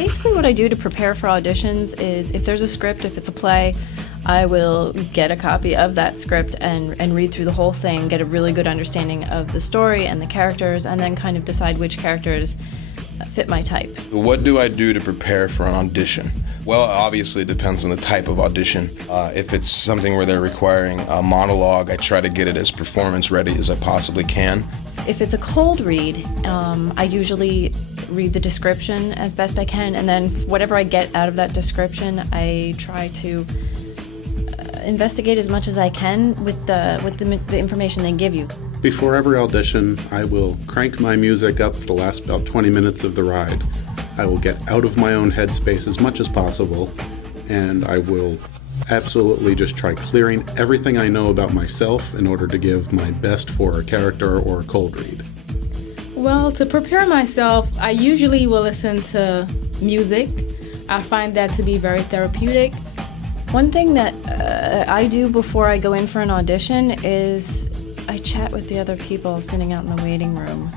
Basically what I do to prepare for auditions is if there's a script, if it's a play, I will get a copy of that script and read through the whole thing, get a really good understanding of the story and the characters, and then kind of decide which characters fit my type. What do I do to prepare for an audition? Well, obviously it depends on the type of audition. If it's something where they're requiring a monologue, I try to get it as performance ready as I possibly can. If it's a cold read, I usually read the description as best I can, and then whatever I get out of that description, I try to investigate as much as I can with the information they give you. Before every audition, I will crank my music up for the last about 20 minutes of the ride. I will get out of my own headspace as much as possible, and I will absolutely just try clearing everything I know about myself in order to give my best for a character or a cold read. Well, to prepare myself, I usually will listen to music. I find that to be very therapeutic. One thing that I do before I go in for an audition is I chat with the other people sitting out in the waiting room.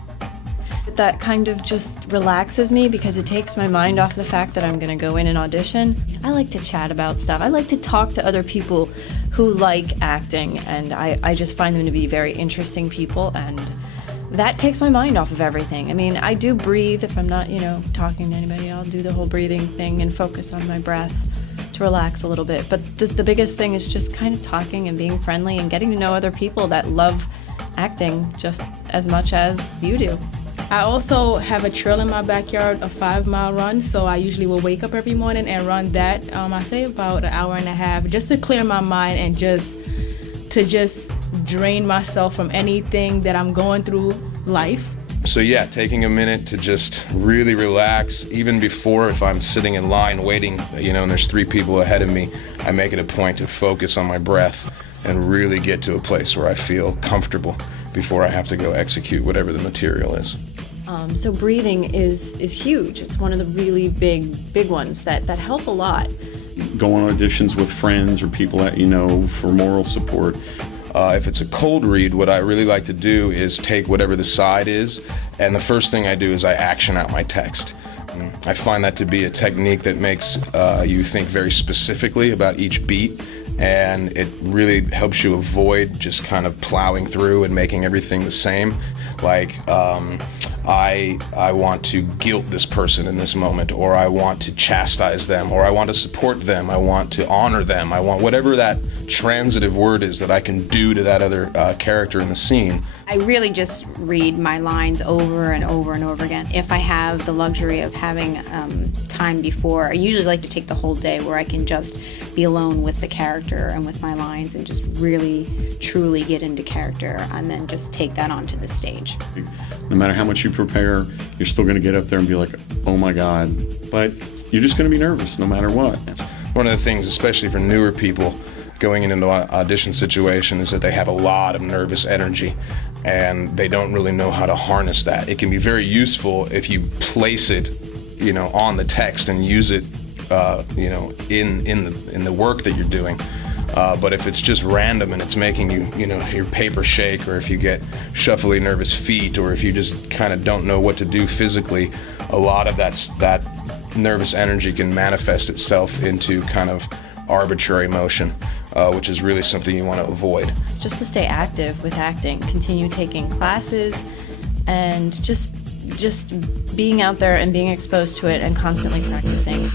That kind of just relaxes me because it takes my mind off the fact that I'm going to go in and audition. I like to chat about stuff. I like to talk to other people who like acting, and I just find them to be very interesting people, and that takes my mind off of everything. I mean, I do breathe if I'm not, talking to anybody. I'll do the whole breathing thing and focus on my breath to relax a little bit. But the biggest thing is just kind of talking and being friendly and getting to know other people that love acting just as much as you do. I also have a trail in my backyard, a 5-mile run, so I usually will wake up every morning and run that. I say about an hour and a half, just to clear my mind and just drain myself from anything that I'm going through life. So yeah, taking a minute to just really relax, even before, if I'm sitting in line waiting, and there's 3 people ahead of me, I make it a point to focus on my breath and really get to a place where I feel comfortable before I have to go execute whatever the material is. So breathing is huge. It's one of the really big ones that help a lot. Go on auditions with friends or people that you know for moral support. If it's a cold read, what I really like to do is take whatever the side is, and the first thing I do is I action out my text. I find that to be a technique that makes you think very specifically about each beat, and it really helps you avoid just kind of plowing through and making everything the same. Like, I want to guilt this person in this moment, or I want to chastise them, or I want to support them, I want to honor them, I want whatever that transitive word is that I can do to that other character in the scene. I really just read my lines over and over and over again. If I have the luxury of having time before, I usually like to take the whole day where I can just be alone with the character and with my lines and just really, truly get into character and then just take that onto the stage. No matter how much you prepare, you're still going to get up there and be like, oh my God. But you're just going to be nervous no matter what. One of the things, especially for newer people going into an audition situation, is that they have a lot of nervous energy and they don't really know how to harness that. It can be very useful if you place it, on the text and use it, in the work that you're doing. But if it's just random and it's making you, your paper shake, or if you get shuffly nervous feet, or if you just kind of don't know what to do physically, a lot of that nervous energy can manifest itself into kind of arbitrary motion, which is really something you want to avoid. Just to stay active with acting, continue taking classes, and just being out there and being exposed to it and constantly practicing.